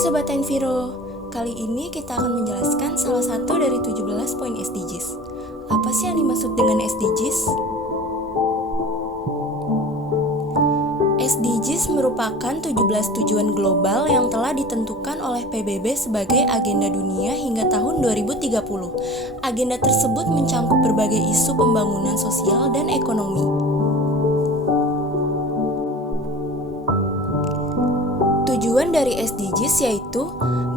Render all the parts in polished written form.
Sobat Enviro, kali ini kita akan menjelaskan salah satu dari 17 poin SDGs. Apa sih yang dimaksud dengan SDGs? SDGs merupakan 17 tujuan global yang telah ditentukan oleh PBB sebagai agenda dunia hingga tahun 2030. Agenda tersebut mencakup berbagai isu pembangunan sosial dan ekonomi. Tujuan dari SDGs yaitu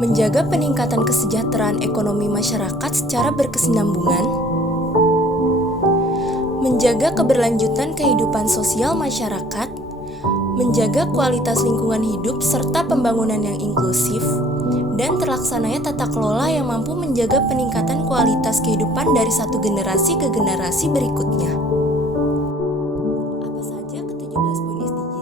menjaga peningkatan kesejahteraan ekonomi masyarakat secara berkesinambungan, menjaga keberlanjutan kehidupan sosial masyarakat, menjaga kualitas lingkungan hidup serta pembangunan yang inklusif, dan terlaksananya tata kelola yang mampu menjaga peningkatan kualitas kehidupan dari satu generasi ke generasi berikutnya. Apa saja ke-17 poin SDGs?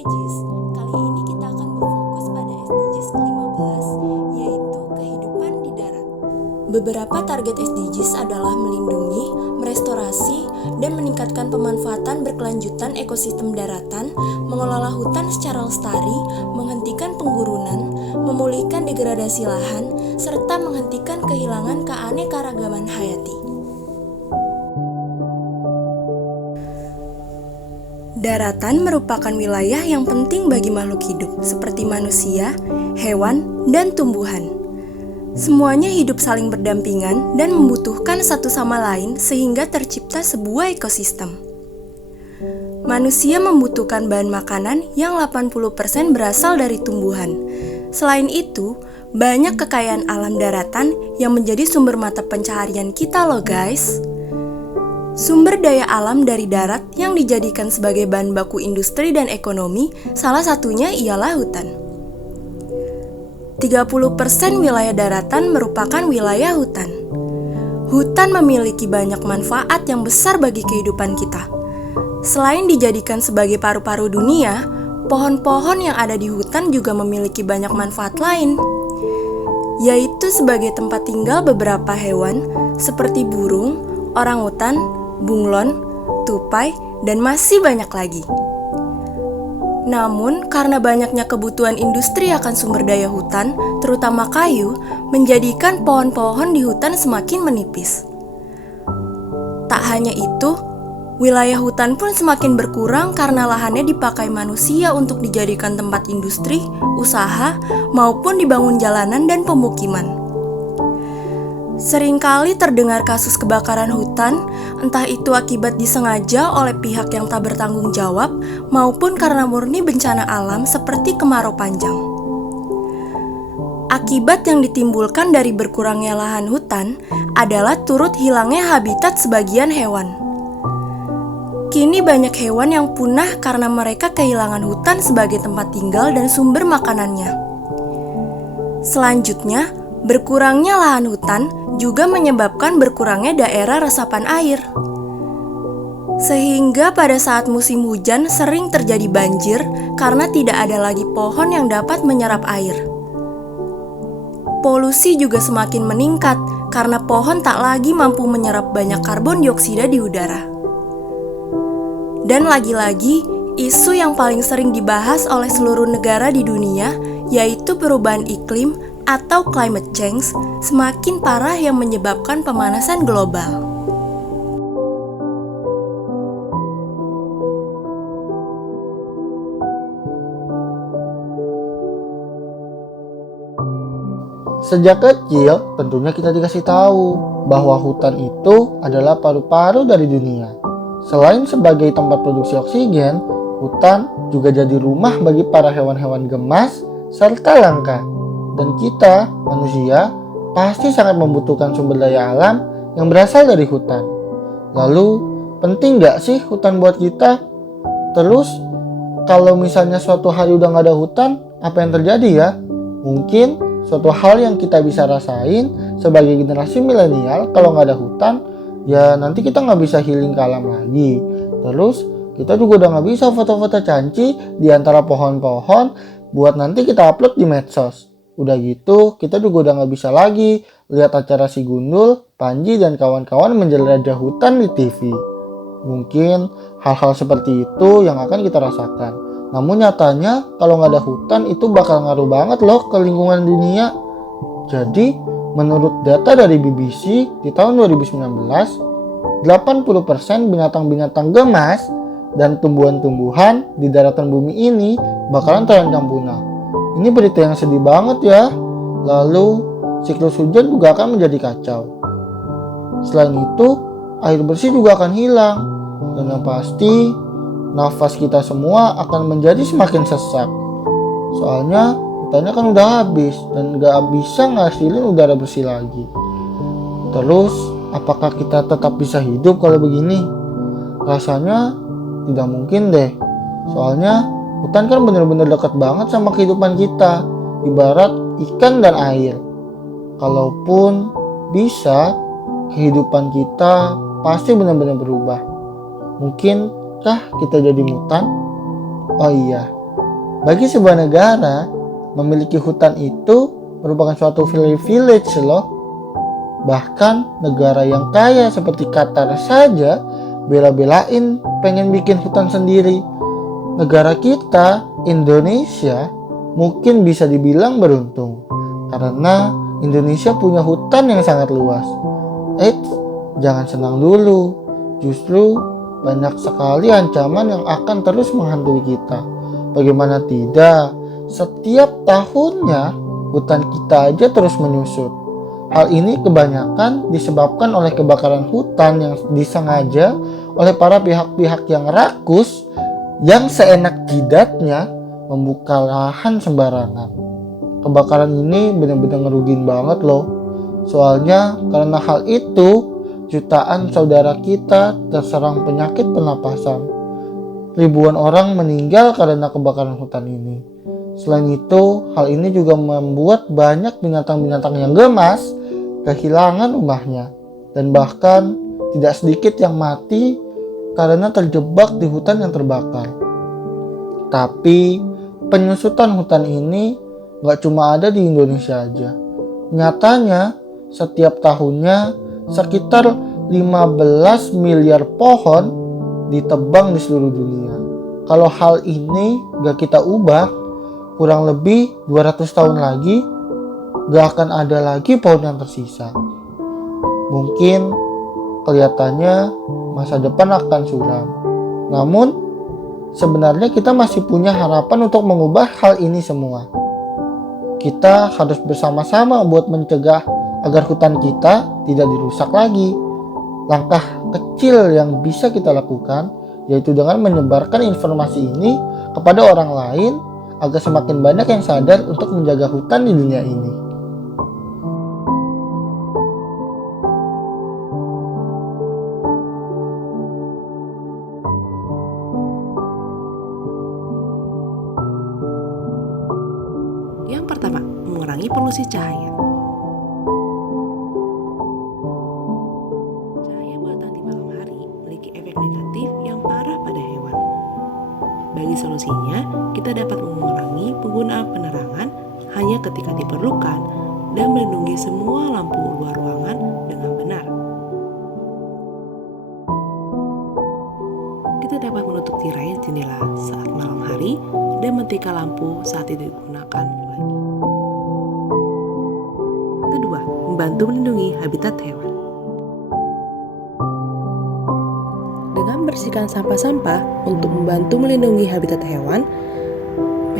SDGs, kali ini kita akan berfokus pada SDGs ke-15, yaitu kehidupan di darat. Beberapa target SDGs adalah melindungi, merestorasi, dan meningkatkan pemanfaatan berkelanjutan ekosistem daratan, mengelola hutan secara lestari, menghentikan penggurunan, memulihkan degradasi lahan, serta menghentikan kehilangan keanekaragaman hayati. Daratan merupakan wilayah yang penting bagi makhluk hidup, seperti manusia, hewan, dan tumbuhan. Semuanya hidup saling berdampingan dan membutuhkan satu sama lain sehingga tercipta sebuah ekosistem. Manusia membutuhkan bahan makanan yang 80% berasal dari tumbuhan. Selain itu, banyak kekayaan alam daratan yang menjadi sumber mata pencaharian kita loh guys. Sumber daya alam dari darat yang dijadikan sebagai bahan baku industri dan ekonomi, salah satunya ialah hutan. 30% wilayah daratan merupakan wilayah hutan. Hutan memiliki banyak manfaat yang besar bagi kehidupan kita. Selain dijadikan sebagai paru-paru dunia, pohon-pohon yang ada di hutan juga memiliki banyak manfaat lain, yaitu sebagai tempat tinggal beberapa hewan seperti burung, orangutan, bunglon, tupai, dan masih banyak lagi. Namun, karena banyaknya kebutuhan industri akan sumber daya hutan, terutama kayu, menjadikan pohon-pohon di hutan semakin menipis. Tak hanya itu, wilayah hutan pun semakin berkurang karena lahannya dipakai manusia untuk dijadikan tempat industri, usaha, maupun dibangun jalanan dan pemukiman. Seringkali terdengar kasus kebakaran hutan, entah itu akibat disengaja oleh pihak yang tak bertanggung jawab maupun karena murni bencana alam seperti kemarau panjang. Akibat yang ditimbulkan dari berkurangnya lahan hutan adalah turut hilangnya habitat sebagian hewan. Kini banyak hewan yang punah karena mereka kehilangan hutan sebagai tempat tinggal dan sumber makanannya. Selanjutnya, berkurangnya lahan hutan juga menyebabkan berkurangnya daerah resapan air. Sehingga pada saat musim hujan sering terjadi banjir karena tidak ada lagi pohon yang dapat menyerap air. Polusi juga semakin meningkat karena pohon tak lagi mampu menyerap banyak karbon dioksida di udara. Dan lagi-lagi, isu yang paling sering dibahas oleh seluruh negara di dunia yaitu perubahan iklim atau climate change semakin parah yang menyebabkan pemanasan global. Sejak kecil, tentunya kita dikasih tahu bahwa hutan itu adalah paru-paru dari dunia. Selain sebagai tempat produksi oksigen, hutan juga jadi rumah bagi para hewan-hewan gemas serta langka. Dan kita, manusia, pasti sangat membutuhkan sumber daya alam yang berasal dari hutan. Lalu, penting gak sih hutan buat kita? Terus, kalau misalnya suatu hari udah gak ada hutan, apa yang terjadi ya? Mungkin suatu hal yang kita bisa rasain sebagai generasi milenial. Kalau nggak ada hutan, ya nanti kita nggak bisa healing ke alam lagi. Terus kita juga udah nggak bisa foto-foto canci di antara pohon-pohon buat nanti kita upload di medsos. Udah gitu, kita juga udah nggak bisa lagi lihat acara si Gundul, Panji, dan kawan-kawan menjelajah hutan di TV. Mungkin hal-hal seperti itu yang akan kita rasakan. Namun nyatanya kalau nggak ada hutan itu bakal ngaruh banget loh ke lingkungan dunia. Jadi menurut data dari BBC di tahun 2019, 80% binatang-binatang gemas dan tumbuhan-tumbuhan di daratan bumi ini bakalan terancam punah. Ini berita yang sedih banget ya. Lalu siklus hujan juga akan menjadi kacau. Selain itu, air bersih juga akan hilang. Dan yang pasti, nafas kita semua akan menjadi semakin sesak. Soalnya hutannya kan udah habis dan gak bisa ngasilin udara bersih lagi. Terus, apakah kita tetap bisa hidup kalau begini? Rasanya tidak mungkin deh. Soalnya hutan kan bener-bener dekat banget sama kehidupan kita, ibarat ikan dan air. Kalaupun bisa, kehidupan kita pasti benar-benar berubah. Mungkinkah kita jadi mutan? Oh iya, bagi sebuah negara, memiliki hutan itu merupakan suatu privilege loh. Bahkan negara yang kaya seperti Qatar saja bela-belain pengen bikin hutan sendiri. Negara kita, Indonesia, mungkin bisa dibilang beruntung karena Indonesia punya hutan yang sangat luas. Jangan senang dulu, justru banyak sekali ancaman yang akan terus menghantui kita. Bagaimana tidak, setiap tahunnya hutan kita aja terus menyusut. Hal ini kebanyakan disebabkan oleh kebakaran hutan yang disengaja oleh para pihak-pihak yang rakus yang seenak jidatnya membuka lahan sembarangan. Kebakaran ini benar-benar ngerugiin banget loh. Soalnya karena hal itu jutaan saudara kita terserang penyakit pernapasan. Ribuan orang meninggal karena kebakaran hutan ini. Selain itu, hal ini juga membuat banyak binatang-binatang yang gemas kehilangan rumahnya, dan bahkan tidak sedikit yang mati karena terjebak di hutan yang terbakar. Tapi penyusutan hutan ini gak cuma ada di Indonesia aja. Nyatanya setiap tahunnya sekitar 15 miliar pohon ditebang di seluruh dunia. Kalau hal ini gak kita ubah, kurang lebih 200 tahun lagi gak akan ada lagi pohon yang tersisa. Mungkin kelihatannya masa depan akan suram. Namun sebenarnya kita masih punya harapan untuk mengubah hal ini semua. Kita harus bersama-sama buat mencegah agar hutan kita tidak dirusak lagi. Langkah kecil yang bisa kita lakukan yaitu dengan menyebarkan informasi ini kepada orang lain agar semakin banyak yang sadar untuk menjaga hutan di dunia ini. Yang pertama, mengurangi polusi cahaya. Cahaya buatan di malam hari memiliki efek negatif yang parah pada hewan. Bagi solusinya, kita dapat mengurangi penggunaan penerangan hanya ketika diperlukan dan melindungi semua lampu luar ruangan dengan benar. Kita dapat menutup tirai jendela saat malam hari dan matikan lampu saat tidak digunakan lagi. Kedua, membantu melindungi habitat hewan. Dengan membersihkan sampah-sampah untuk membantu melindungi habitat hewan,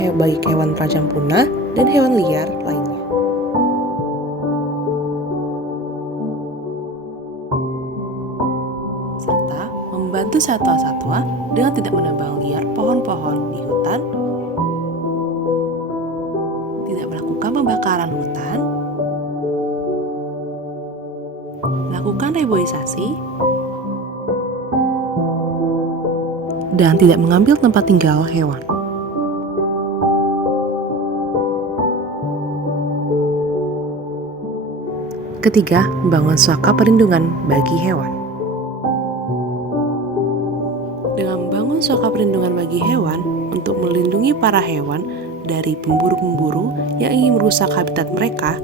baik hewan terancam punah dan hewan liar lainnya. Serta membantu satwa-satwa dengan tidak menebang liar pohon-pohon di hutan, tidak melakukan pembakaran hutan, melakukan reboisasi, dan tidak mengambil tempat tinggal hewan. Ketiga, membangun suaka perlindungan bagi hewan. Dengan membangun suaka perlindungan bagi hewan untuk melindungi para hewan dari pemburu-pemburu yang ingin merusak habitat mereka,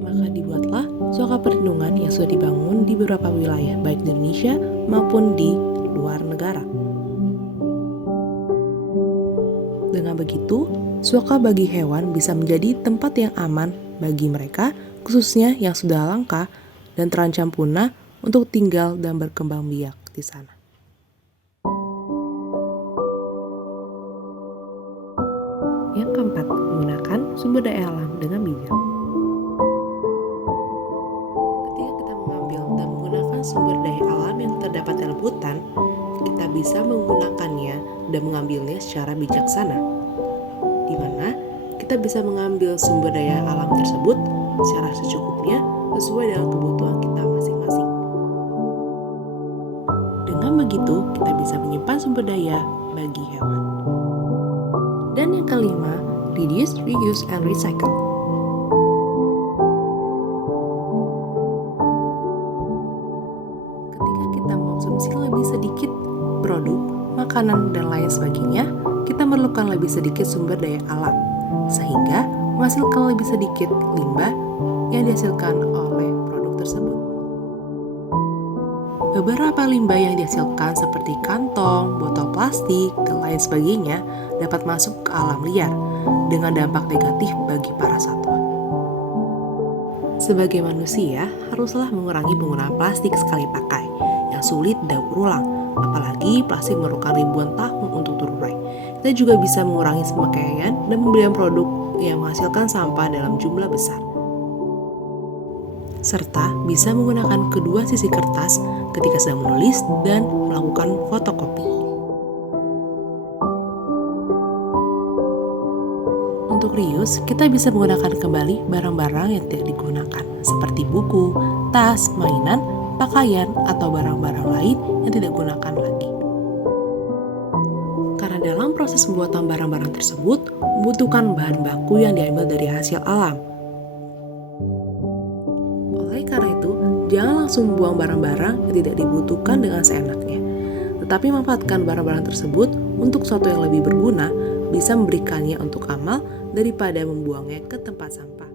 maka dibuatlah suaka perlindungan yang sudah dibangun di beberapa wilayah baik di Indonesia maupun di luar negara. Dengan begitu, suaka bagi hewan bisa menjadi tempat yang aman bagi mereka, khususnya yang sudah langka dan terancam punah untuk tinggal dan berkembang biak di sana. Yang keempat, menggunakan sumber daya alam dengan bijak. Ketika kita mengambil dan menggunakan sumber daya alam yang terdapat dalam hutan, kita bisa menggunakannya dan mengambilnya secara bijaksana, di mana kita bisa mengambil sumber daya alam tersebut secara secukupnya sesuai dengan kebutuhan kita masing-masing. Dengan begitu, kita bisa menyimpan sumber daya bagi hewan. Dan yang kelima, reduce, reuse, and recycle. Ketika kita mengkonsumsi lebih sedikit produk, makanan, dan lain sebagainya, kita memerlukan lebih sedikit sumber daya alam, sehingga menghasilkan lebih sedikit limbah yang dihasilkan oleh produk tersebut. Beberapa limbah yang dihasilkan seperti kantong, botol plastik, dan lain sebagainya dapat masuk ke alam liar dengan dampak negatif bagi para satwa. Sebagai manusia, haruslah mengurangi penggunaan plastik sekali pakai yang sulit daur ulang, apalagi plastik memerlukan ribuan tahun untuk terurai. Kita juga bisa mengurangi pemakaian dan pembelian produk yang menghasilkan sampah dalam jumlah besar. Serta bisa menggunakan kedua sisi kertas ketika sedang menulis dan melakukan fotokopi. Untuk reuse, kita bisa menggunakan kembali barang-barang yang tidak digunakan, seperti buku, tas, mainan, pakaian, atau barang-barang lain yang tidak digunakan lagi. Karena dalam proses pembuatan barang-barang tersebut, membutuhkan bahan baku yang diambil dari hasil alam. Oleh karena itu, jangan langsung membuang barang-barang yang tidak dibutuhkan dengan seenaknya, tetapi manfaatkan barang-barang tersebut untuk sesuatu yang lebih berguna, bisa memberikannya untuk amal daripada membuangnya ke tempat sampah.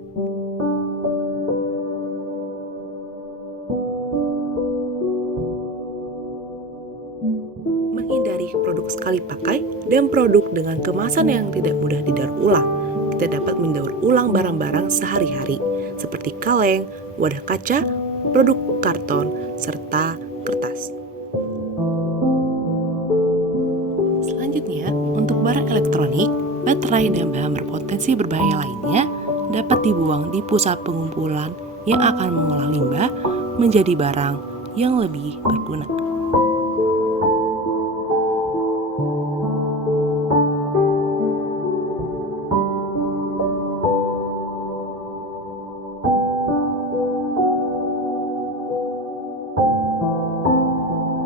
Menghindari produk sekali pakai dan produk dengan kemasan yang tidak mudah didaur ulang. Kita dapat mendaur ulang barang-barang sehari-hari, seperti kaleng, wadah kaca, produk karton, serta kertas. Selanjutnya, untuk barang elektronik, baterai dan bahan berpotensi berbahaya lainnya dapat dibuang di pusat pengumpulan yang akan mengolah limbah menjadi barang yang lebih berguna.